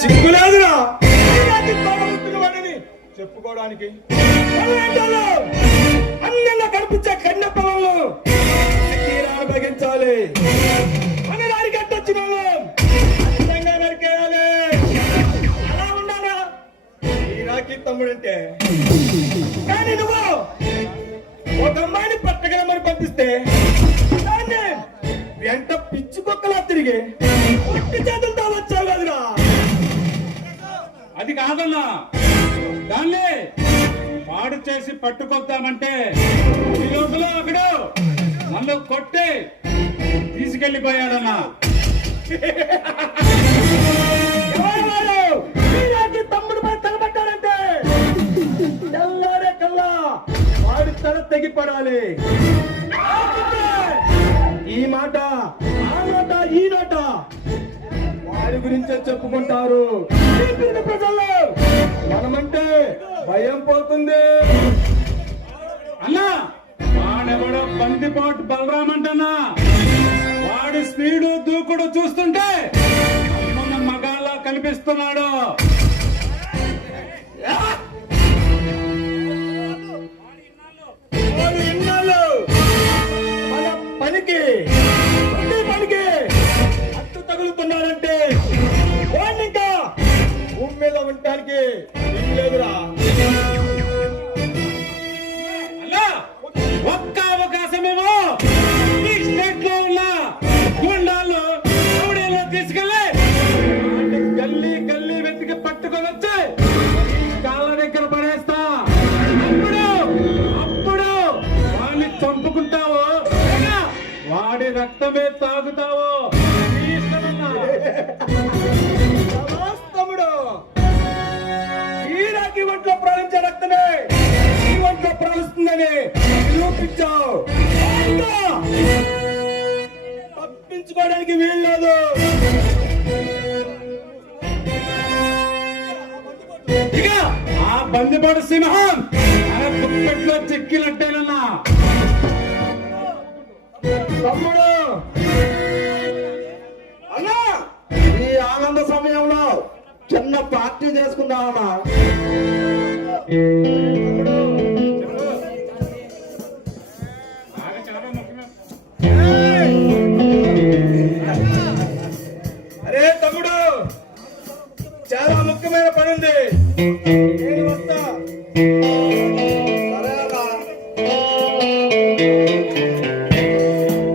సిగ్గులేదురా వాడిని చెప్పుకోవడానికి. అన్నంగా కనిపించే కన్య పొలంలో తీరాలు బగించాలి. మనడానికి అట్టొచ్చిన అందంగా నరికేయాలి. అలా ఉన్నారా ఈ రాఖీ తమ్ముడంటే? కానీ నువ్వు ఒక అమ్మాయిని పట్టగలమని పంపిస్తే దాన్ని వెంట పిచ్చి కుక్కలా తిరిగి పుట్టి చేతులతో వచ్చావు కదరా. అది కాదన్నా, దాన్ని పాడు చేసి పట్టుకొద్దామంటే ఈ లోపల అక్కడు నన్ను కొట్టి తీసుకెళ్లిపోయాడన్నా. తమ్ముడు పై తలబట్టాడంటే తెల్లారే కల్లా వాడి తల తెగిపడాలి. ఈ మాట ఆ మాట ఈ నోట వారి గురించే చెప్పుకుంటారు ప్రజల్లో. మనమంటే భయం పోతుంది. అన్నా వాడెవడో బందిపోటు బలరామంటన్నా, వాడి స్పీడు దూకుడు చూస్తుంటే మన మగాళ్ళ కనిపిస్తున్నాడు. మన పనికి అట్టు తగులుతున్నాడంటే వాడిని ఇంకా భూమి మీద ఉండటానికి లేదురా. అలా ఒక్క అవకాశమేమో ఈ స్టేట్ లో ఉన్న గుండాల్లో రౌడీలో తీసుకెళ్ళి గల్లీ గల్లీ వెతికి పట్టుకొని వచ్చి కాళ్ళ దగ్గర పడేస్తా. అప్పుడు వాడిని చంపుకుంటావు, వాడి రక్తమే తాగుతావు. తమ్ముడు, ఈ రాఖీ ఒంట్లో ప్రవహించే రక్తమే ఈ ఒంట్లో ప్రవహిస్తుందని నిరూపించావు. తప్పించుకోవడానికి వీల్లేదు. ఇక ఆ బందిపోటు సింహం గుప్పెట్లో చెక్కినట్టేనన్నా. తమ్ముడు, అన్నా ఈ ఆనంద సమయంలో చిన్న పార్టీ చేసుకుందామన్నా.